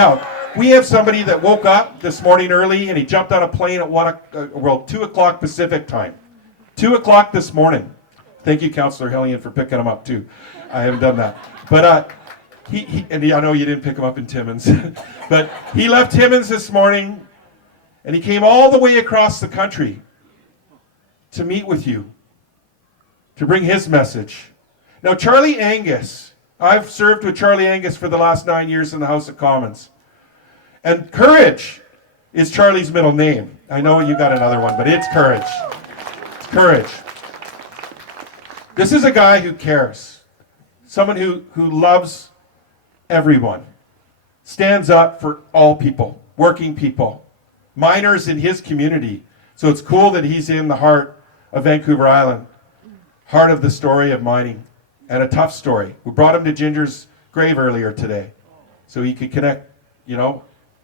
Now, we have somebody that woke up this morning early and he jumped on a plane at 2 o'clock Pacific time. 2 o'clock this morning. Thank you, Councillor Hellion, for picking him up too. I haven't done that. But I know you didn't pick him up in Timmins, but he left Timmins this morning and he came all the way across the country to meet with you, to bring his message. Now, Charlie Angus, I've served with Charlie Angus for the last 9 years in the House of Commons. And Courage is Charlie's middle name. I know you got another one, but it's Courage. It's Courage. This is a guy who cares. Someone who loves everyone. Stands up for all people, working people, miners in his community. So it's cool that he's in the heart of Vancouver Island, heart of the story of mining, and a tough story. We brought him to Ginger's grave earlier today so he could connect,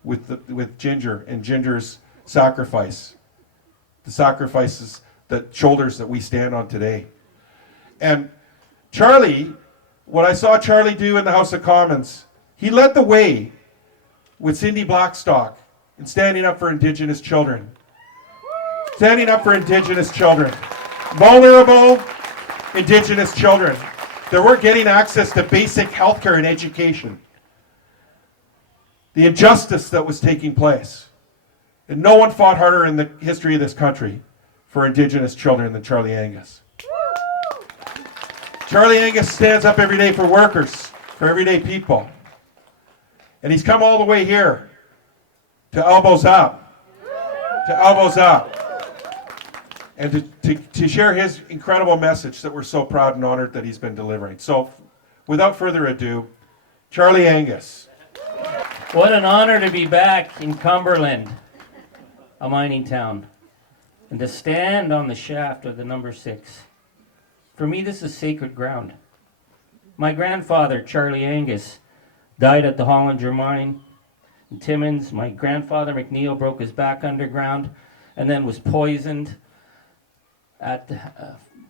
with Ginger and Ginger's sacrifice. The sacrifices, the shoulders that we stand on today. And Charlie, what I saw Charlie do in the House of Commons, he led the way with Cindy Blackstock in standing up for Indigenous children. Standing up for Indigenous children. Vulnerable Indigenous children that weren't getting access to basic healthcare and education. The injustice that was taking place. And no one fought harder in the history of this country for Indigenous children than Charlie Angus. Charlie Angus stands up every day for workers, for everyday people. And he's come all the way here to elbows up. To elbows up. And to share his incredible message that we're so proud and honored that he's been delivering. So, without further ado, Charlie Angus. What an honor to be back in Cumberland, a mining town, and to stand on the shaft of the number 6. For me, this is sacred ground. My grandfather, Charlie Angus, died at the Hollinger mine in Timmins. My grandfather, McNeil, broke his back underground and then was poisoned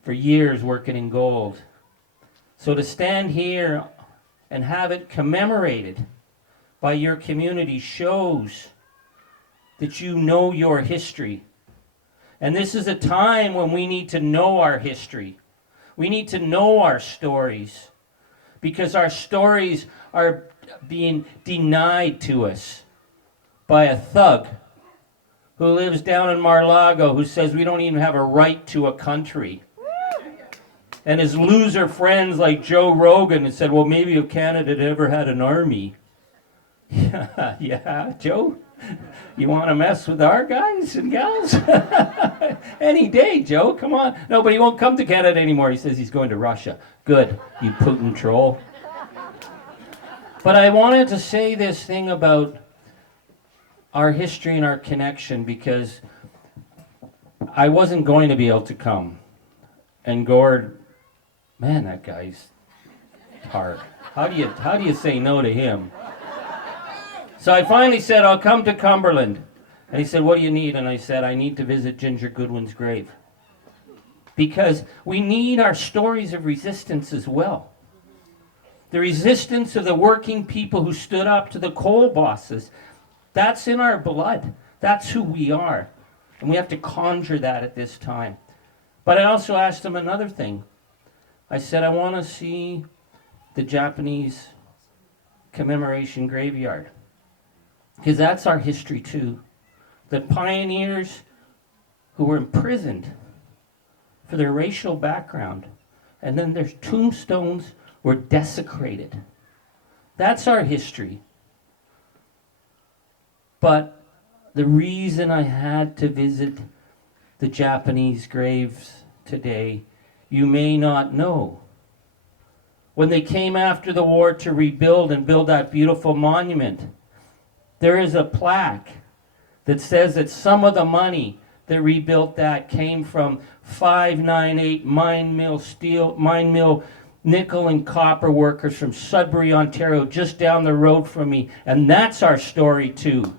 for years working in gold. So to stand here and have it commemorated by your community shows that you know your history. And this is a time when we need to know our history. We need to know our stories, because our stories are being denied to us by a thug who lives down in Mar-a-Lago, who says we don't even have a right to a country. And his loser friends like Joe Rogan had said, well, maybe if Canada had ever had an army. Yeah, Joe, you want to mess with our guys and gals? Any day, Joe, come on. No, but he won't come to Canada anymore. He says he's going to Russia. Good, you Putin troll. But I wanted to say this thing about our history and our connection, because I wasn't going to be able to come. And Gord, man, that guy's hard. How do you say no to him? So I finally said, I'll come to Cumberland. And he said, what do you need? And I said, I need to visit Ginger Goodwin's grave. Because we need our stories of resistance as well. The resistance of the working people who stood up to the coal bosses. That's in our blood. That's who we are. And we have to conjure that at this time. But I also asked him another thing. I said, I want to see the Japanese commemoration graveyard. Because that's our history too. The pioneers who were imprisoned for their racial background, and then their tombstones were desecrated. That's our history. But the reason I had to visit the Japanese graves today, you may not know. When they came after the war to rebuild and build that beautiful monument, there is a plaque that says that some of the money that rebuilt that came from 598 mine mill nickel and copper workers from Sudbury, Ontario, just down the road from me. And that's our story too.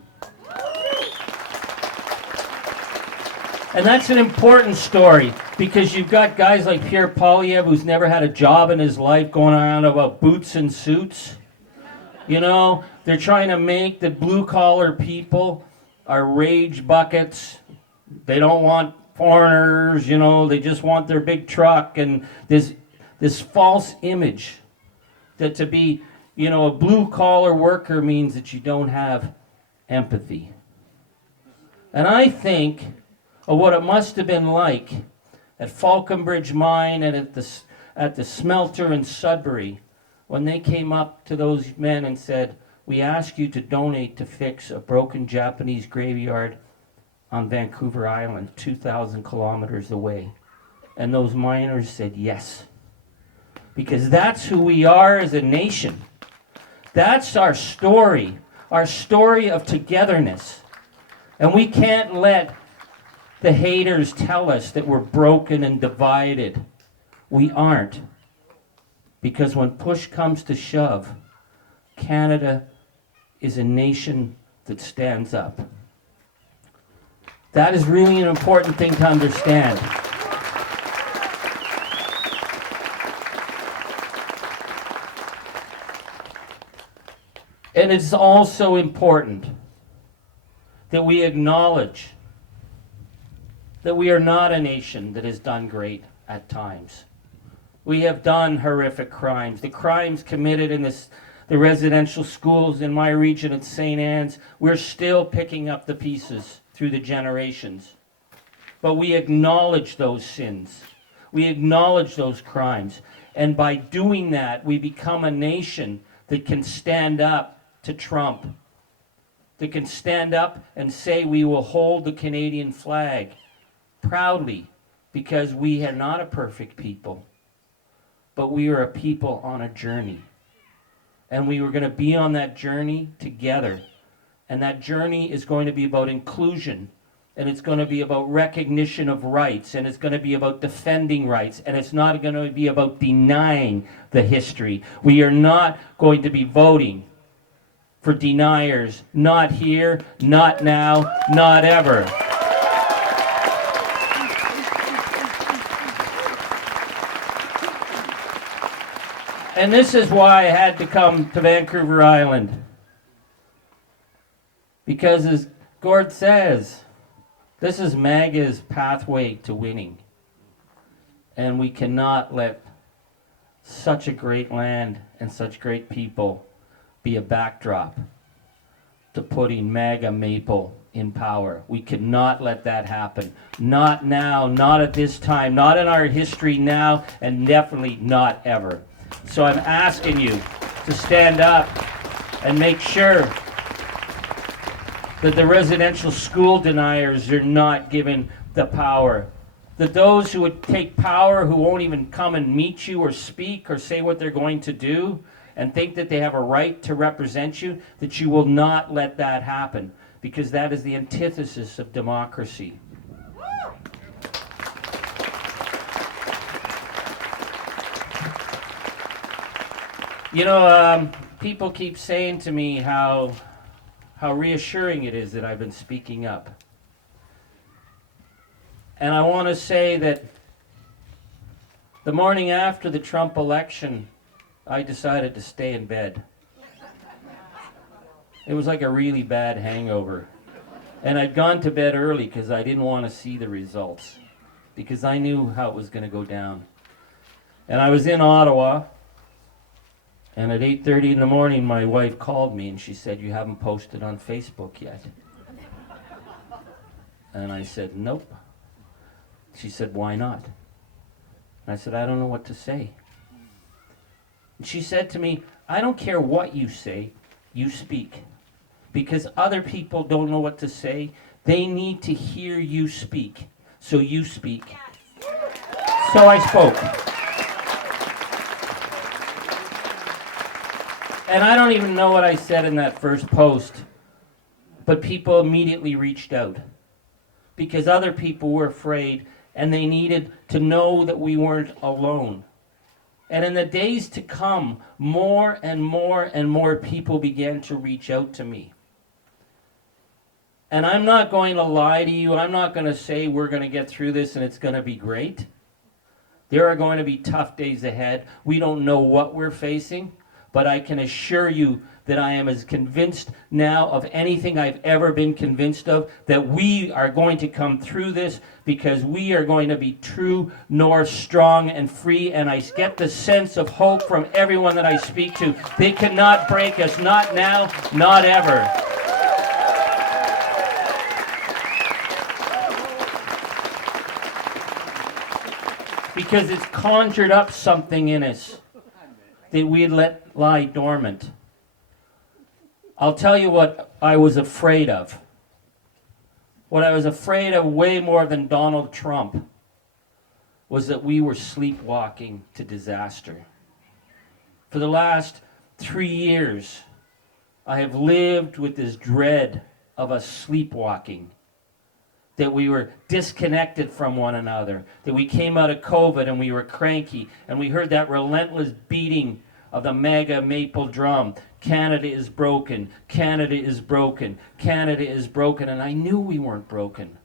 And that's an important story, because you've got guys like Poilievre, who's never had a job in his life, going around about boots and suits. You know, they're trying to make the blue-collar people are rage buckets. They don't want foreigners, you know, they just want their big truck, and this false image that to be, you know, a blue-collar worker means that you don't have empathy. And I think of what it must have been like at Falconbridge Mine and at the smelter in Sudbury when they came up to those men and said, "We ask you to donate to fix a broken Japanese graveyard on Vancouver Island, 2,000 kilometers away." And those miners said yes. Because that's who we are as a nation. That's our story of togetherness. And we can't let the haters tell us that we're broken and divided. We aren't. Because when push comes to shove, Canada is a nation that stands up. That is really an important thing to understand. And it's also important that we acknowledge that we are not a nation that has done great at times. We have done horrific crimes. The crimes committed in the residential schools in my region at St. Anne's, we're still picking up the pieces through the generations. But we acknowledge those sins. We acknowledge those crimes. And by doing that, we become a nation that can stand up to Trump, that can stand up and say we will hold the Canadian flag proudly, because we are not a perfect people, but we are a people on a journey. And we were going to be on that journey together. And that journey is going to be about inclusion, and it's going to be about recognition of rights, and it's going to be about defending rights, and it's not going to be about denying the history. We are not going to be voting for deniers, not here, not now, not ever. And this is why I had to come to Vancouver Island. Because as Gord says, this is MAGA's pathway to winning. And we cannot let such a great land and such great people be a backdrop to putting MAGA Maple in power. We cannot let that happen. Not now, not at this time, not in our history now, and definitely not ever. So I'm asking you to stand up and make sure that the residential school deniers are not given the power. That those who would take power, who won't even come and meet you or speak or say what they're going to do and think that they have a right to represent you, that you will not let that happen, because that is the antithesis of democracy. You know, people keep saying to me how reassuring it is that I've been speaking up. And I want to say that the morning after the Trump election, I decided to stay in bed. It was like a really bad hangover. And I'd gone to bed early because I didn't want to see the results, because I knew how it was going to go down. And I was in Ottawa. And at 8:30 in the morning, my wife called me and she said, "You haven't posted on Facebook yet." And I said, "Nope." She said, "Why not?" And I said, "I don't know what to say." And she said to me, "I don't care what you say, you speak. Because other people don't know what to say. They need to hear you speak. So you speak." So I spoke. And I don't even know what I said in that first post, but people immediately reached out because other people were afraid and they needed to know that we weren't alone. And in the days to come, more and more and more people began to reach out to me. And I'm not going to lie to you. I'm not going to say we're going to get through this and it's going to be great. There are going to be tough days ahead. We don't know what we're facing. But I can assure you that I am as convinced now of anything I've ever been convinced of, that we are going to come through this because we are going to be true, north, strong, and free. And I get the sense of hope from everyone that I speak to. They cannot break us, not now, not ever. Because it's conjured up something in us that we had let lie dormant. I'll tell you what I was afraid of. What I was afraid of way more than Donald Trump was that we were sleepwalking to disaster. For the last 3 years, I have lived with this dread of us sleepwalking. That we were disconnected from one another, that we came out of COVID and we were cranky, and we heard that relentless beating of the MAGA maple drum. Canada is broken, Canada is broken, Canada is broken, and I knew we weren't broken.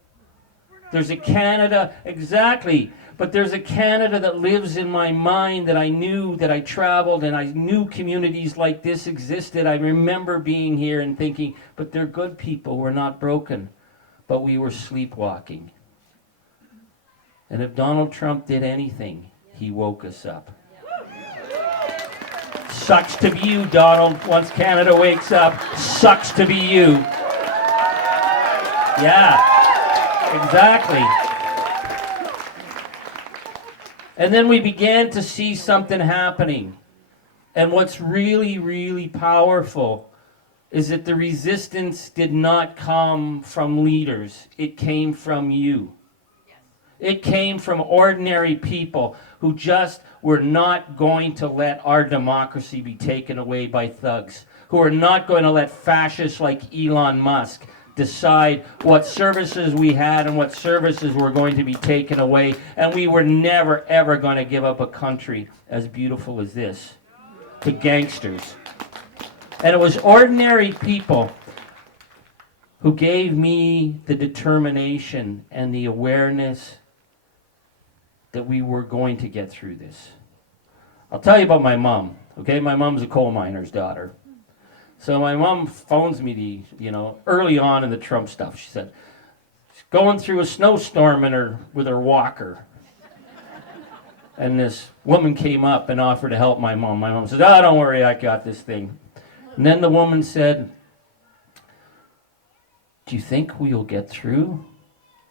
There's a Canada, exactly, but there's a Canada that lives in my mind that I knew, that I traveled, and I knew communities like this existed. I remember being here and thinking, but they're good people, we're not broken. But we were sleepwalking. And if Donald Trump did anything, he woke us up. Sucks to be you, Donald. Once Canada wakes up, sucks to be you. Yeah, exactly. And then we began to see something happening. And what's really, really powerful is that the resistance did not come from leaders. It came from you. It came from ordinary people who just were not going to let our democracy be taken away by thugs, who are not going to let fascists like Elon Musk decide what services we had and what services were going to be taken away. And we were never, ever going to give up a country as beautiful as this to gangsters. And it was ordinary people who gave me the determination and the awareness that we were going to get through this. I'll tell you about my mom, okay? My mom's a coal miner's daughter. So my mom phones me, early on in the Trump stuff. She said, she's going through a snowstorm with her walker. And this woman came up and offered to help my mom. My mom says, "Oh, don't worry, I got this thing." And then the woman said, "Do you think we'll get through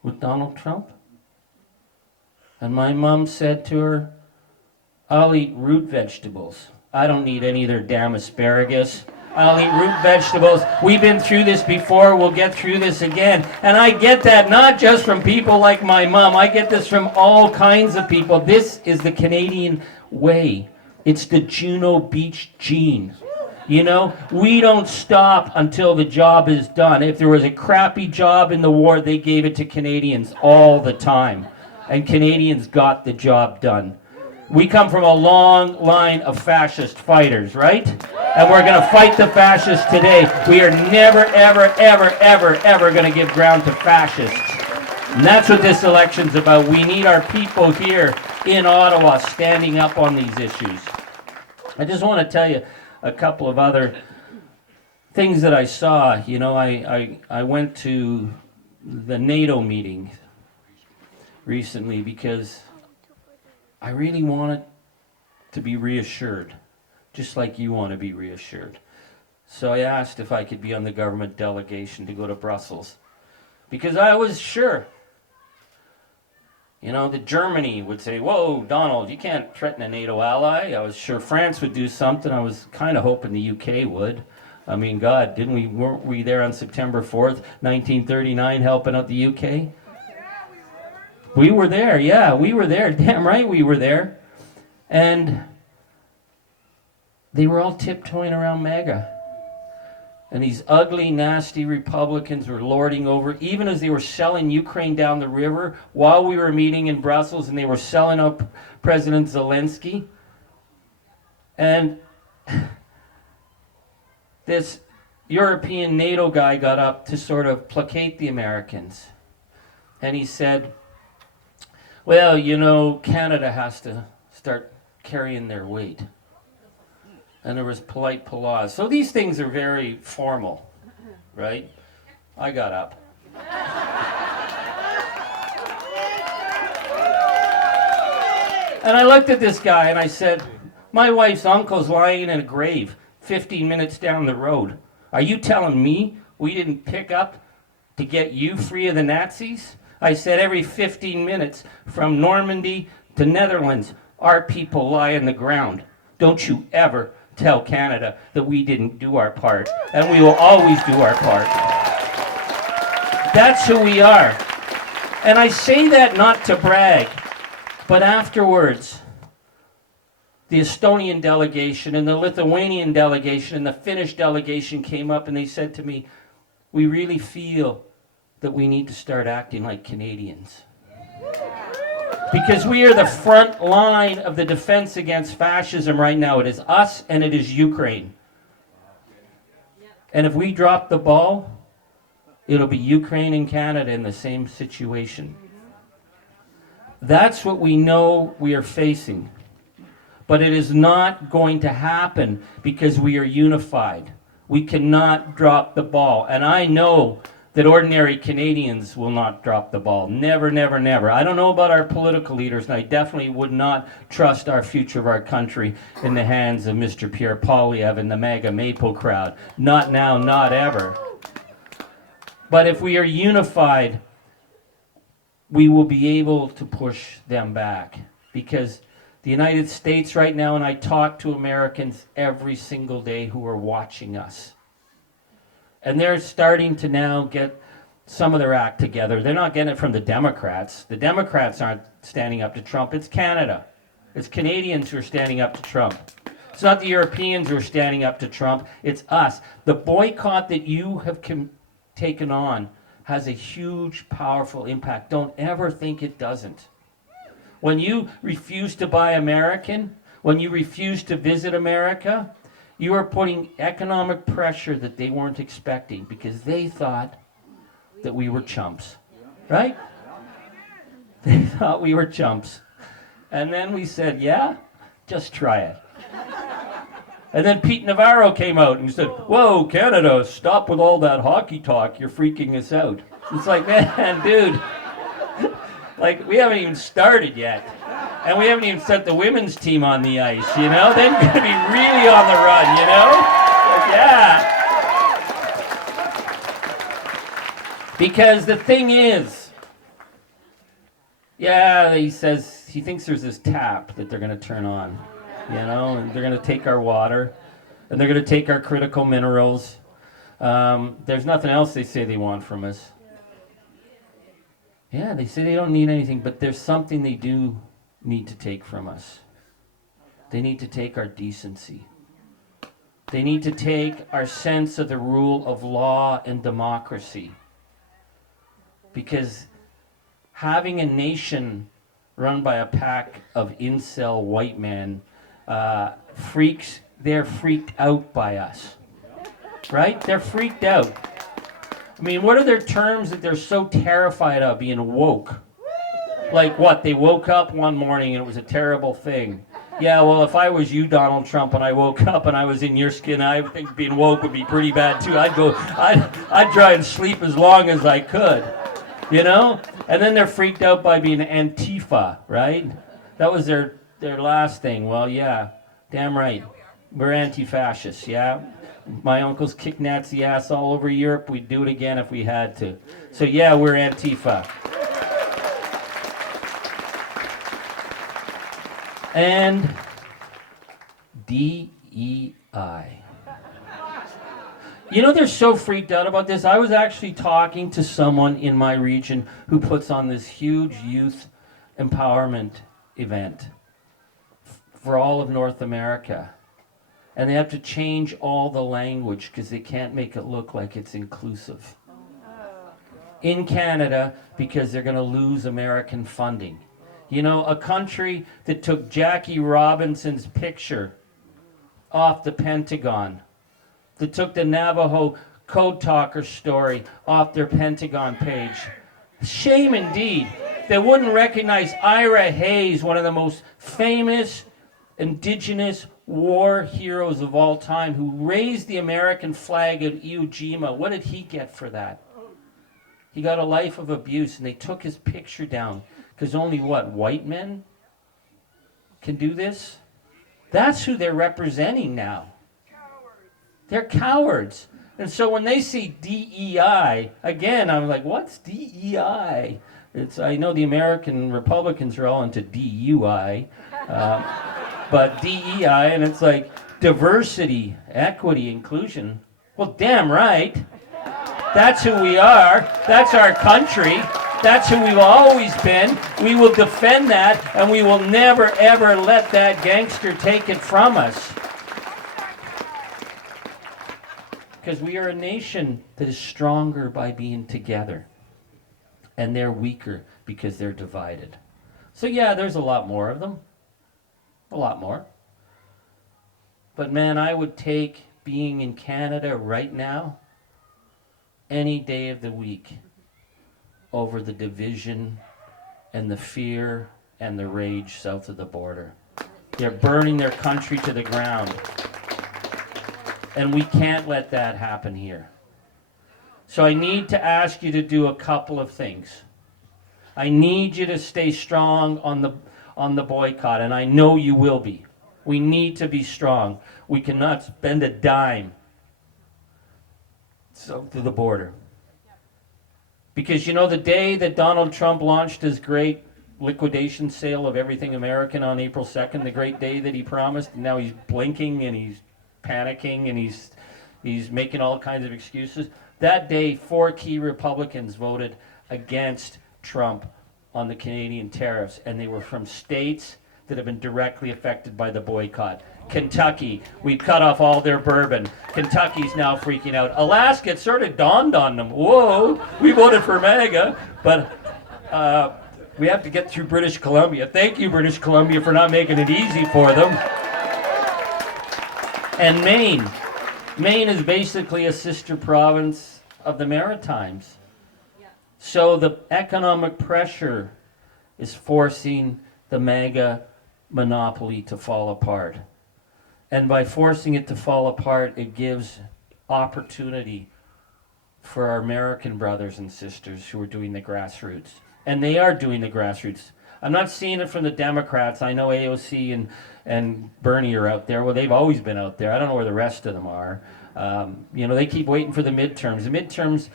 with Donald Trump?" And my mom said to her, "I'll eat root vegetables. I don't need any of their damn asparagus. I'll eat root vegetables. We've been through this before. We'll get through this again." And I get that not just from people like my mom. I get this from all kinds of people. This is the Canadian way. It's the Juno Beach gene. We don't stop until the job is done. If there was a crappy job in the war, they gave it to Canadians all the time. And Canadians got the job done. We come from a long line of fascist fighters, right? And we're going to fight the fascists today. We are never, ever, ever, ever, ever going to give ground to fascists. And that's what this election's about. We need our people here in Ottawa standing up on these issues. I just want to tell you a couple of other things that I saw. I went to the NATO meeting recently because I really wanted to be reassured, just like you want to be reassured. So I asked if I could be on the government delegation to go to Brussels, because I was sure, that Germany would say, "Whoa, Donald, you can't threaten a NATO ally." I was sure France would do something. I was kind of hoping the UK would. I mean, God, weren't we there on September 4th, 1939, helping out the UK? We were there, yeah, we were there. Damn right we were there. And they were all tiptoeing around MAGA. And these ugly, nasty Republicans were lording over, even as they were selling Ukraine down the river while we were meeting in Brussels, and they were selling up President Zelensky. And this European NATO guy got up to sort of placate the Americans. And he said, "Well, Canada has to start carrying their weight." and there was polite pause. So these things are very formal, right? I got up. And I looked at this guy and I said, my wife's uncle's lying in a grave 15 minutes down the road. Are you telling me we didn't pick up to get you free of the Nazis? I said every 15 minutes from Normandy to Netherlands, our people lie in the ground. Don't you ever tell Canada that we didn't do our part, and we will always do our part. That's who we are. And I say that not to brag, but afterwards, the Estonian delegation and the Lithuanian delegation and the Finnish delegation came up and they said to me, we really feel that we need to start acting like Canadians. Because we are the front line of the defense against fascism right now. It is us and it is Ukraine. And if we drop the ball, it'll be Ukraine and Canada in the same situation. That's what we know we are facing. But it is not going to happen because we are unified. We cannot drop the ball. And I know that ordinary Canadians will not drop the ball. Never, never, never. I don't know about our political leaders, and I definitely would not trust our future of our country in the hands of Mr. Pierre Poilievre and the MAGA Maple crowd. Not now, not ever. But if we are unified, we will be able to push them back. Because the United States right now, and I talk to Americans every single day who are watching us. And they're starting to now get some of their act together. They're not getting it from the Democrats. The Democrats aren't standing up to Trump. It's Canada. It's Canadians who are standing up to Trump. It's not the Europeans who are standing up to Trump. It's us. The boycott that you have taken on has a huge, powerful impact. Don't ever think it doesn't. When you refuse to buy American, when you refuse to visit America, you are putting economic pressure that they weren't expecting because they thought that we were chumps, right? They thought we were chumps. And then we said, yeah, just try it. And then Pete Navarro came out and said, whoa, Canada, stop with all that hockey talk. You're freaking us out. It's like, man, dude, like we haven't even started yet. And we haven't even set the women's team on the ice, you know? They're going to be really on the run, you know? Like, yeah. Because the thing is, yeah, he says, he thinks there's this tap that they're going to turn on, you know? And they're going to take our water, and they're going to take our critical minerals. There's nothing else they say they want from us. Yeah, they say they don't need anything, but there's something they do need to take from us. They need to take our decency. They need to take our sense of the rule of law and democracy. Because having a nation run by a pack of incel white men, they're freaked out by us. Right? They're freaked out. I mean, what are their terms that they're so terrified of being woke? Like what? They woke up one morning and it was a terrible thing. Yeah, well, if I was you, Donald Trump, and I woke up and I was in your skin, I think being woke would be pretty bad too. I'd try and sleep as long as I could, you know? And then they're freaked out by being Antifa, right? That was their last thing. Well, yeah, damn right. We're anti-fascists, yeah? My uncles kicked Nazi ass all over Europe. We'd do it again if we had to. So yeah, we're Antifa. And DEI. You know, they're so freaked out about this. I was actually talking to someone in my region who puts on this huge youth empowerment event for all of North America. And they have to change all the language because they can't make it look like it's inclusive. In Canada, because they're going to lose American funding. You know, a country that took Jackie Robinson's picture off the Pentagon, that took the Navajo Code Talker story off their Pentagon page. Shame indeed. They wouldn't recognize Ira Hayes, one of the most famous Indigenous war heroes of all time who raised the American flag at Iwo Jima. What did he get for that? He got a life of abuse, and they took his picture down because only white men can do this? That's who they're representing now. They're cowards. And so when they see DEI, again, I'm like, what's DEI? I know the American Republicans are all into DUI, but DEI, and it's like diversity, equity, inclusion. Well, damn right. That's who we are. That's our country. That's who we've always been. We will defend that, and we will never, ever let that gangster take it from us. Because we are a nation that is stronger by being together. And they're weaker because they're divided. So yeah, there's a lot more of them. A lot more. But man, I would take being in Canada right now any day of the week over the division and the fear and the rage south of the border. They're burning their country to the ground. And we can't let that happen here. So I need to ask you to do a couple of things. I need you to stay strong on the boycott, and I know you will be. We need to be strong. We cannot spend a dime south of the border. Because you know the day that Donald Trump launched his great liquidation sale of everything American on April 2nd, the great day that he promised, and now he's blinking and he's panicking and he's making all kinds of excuses. That day, 4 key Republicans voted against Trump on the Canadian tariffs, and they were from states that have been directly affected by the boycott. Kentucky, we cut off all their bourbon. Kentucky's now freaking out. Alaska, it sort of dawned on them. Whoa, we voted for MAGA, but we have to get through British Columbia. Thank you, British Columbia, for not making it easy for them. And Maine. Maine is basically a sister province of the Maritimes. So the economic pressure is forcing the MAGA monopoly to fall apart. And by forcing it to fall apart, it gives opportunity for our American brothers and sisters who are doing the grassroots. And they are doing the grassroots. I'm not seeing it from the Democrats. I know AOC and Bernie are out there. Well, they've always been out there. I don't know where the rest of them are. They keep waiting for the midterms. The midterms,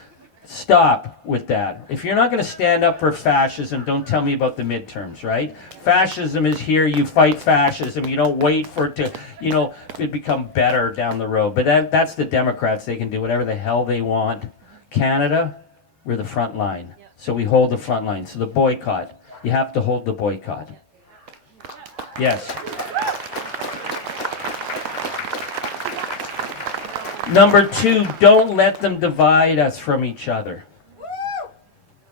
stop with that. If you're not going to stand up for fascism, don't tell me about the midterms, right? Fascism is here. You fight fascism. You don't wait for it to, it become better down the road. But that's the Democrats. They can do whatever the hell they want. Canada, we're the front line. So we hold the front line. So the boycott. You have to hold the boycott. Yes. Number 2, don't let them divide us from each other.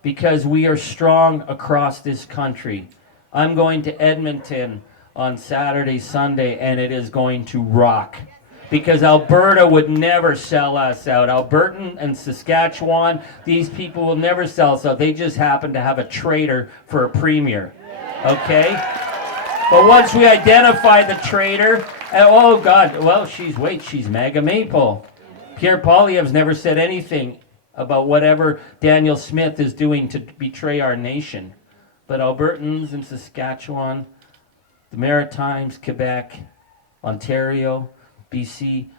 Because we are strong across this country. I'm going to Edmonton on Saturday, Sunday, and it is going to rock. Because Alberta would never sell us out. Albertan and Saskatchewan, these people will never sell us out. They just happen to have a traitor for a premier. Okay? But once we identify the traitor, oh God, well, she's MAGA Maple. Pierre Poilievre's never said anything about whatever Daniel Smith is doing to betray our nation. But Albertans and Saskatchewan, the Maritimes, Quebec, Ontario, BC,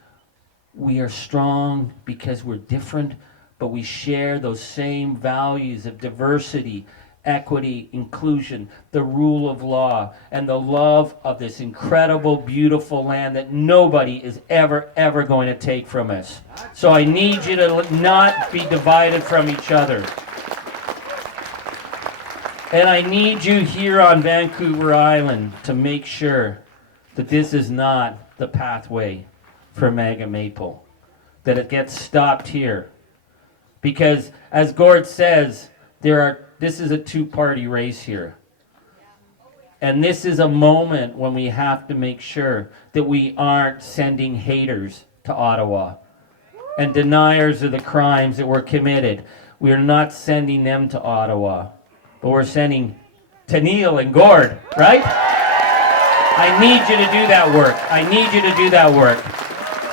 we are strong because we're different, but we share those same values of diversity, equity, inclusion, the rule of law, and the love of this incredible, beautiful land that nobody is ever, ever going to take from us. So I need you to not be divided from each other. And I need you here on Vancouver Island to make sure that this is not the pathway for MAGA Maple, that it gets stopped here. Because, as Gord says, this is a 2-party race here. And this is a moment when we have to make sure that we aren't sending haters to Ottawa and deniers of the crimes that were committed. We are not sending them to Ottawa, but we're sending to Neil and Gord, right? I need you to do that work. I need you to do that work.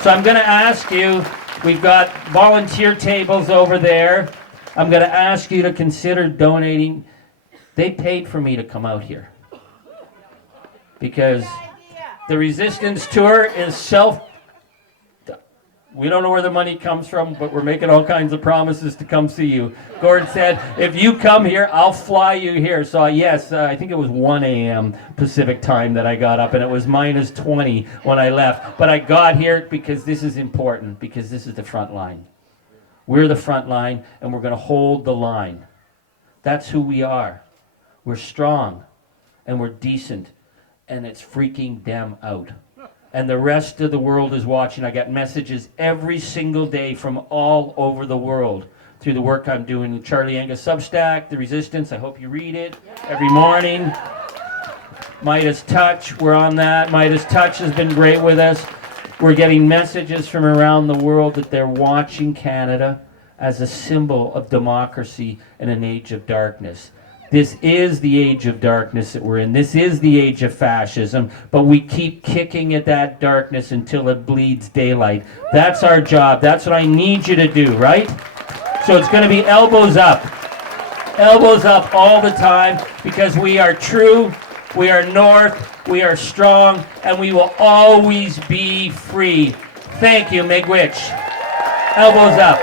So I'm going to ask you, we've got volunteer tables over there. I'm going to ask you to consider donating. They paid for me to come out here. Because the Resistance Tour is we don't know where the money comes from, but we're making all kinds of promises to come see you. Gord said, if you come here, I'll fly you here. So yes, I think it was 1 a.m. Pacific time that I got up, and it was minus 20 when I left. But I got here because this is important, because this is the front line. We're the front line, and we're going to hold the line. That's who we are. We're strong, and we're decent, and it's freaking them out. And the rest of the world is watching. I get messages every single day from all over the world through the work I'm doing with Charlie Angus Substack, The Resistance. I hope you read it every morning. Midas Touch, we're on that. Midas Touch has been great with us. We're getting messages from around the world that they're watching Canada as a symbol of democracy in an age of darkness. This is the age of darkness that we're in. This is the age of fascism, but we keep kicking at that darkness until it bleeds daylight. That's our job. That's what I need you to do, right? So it's going to be elbows up all the time, because we are true, we are north, we are strong, and we will always be free. Thank you, Miigwech. Elbows up.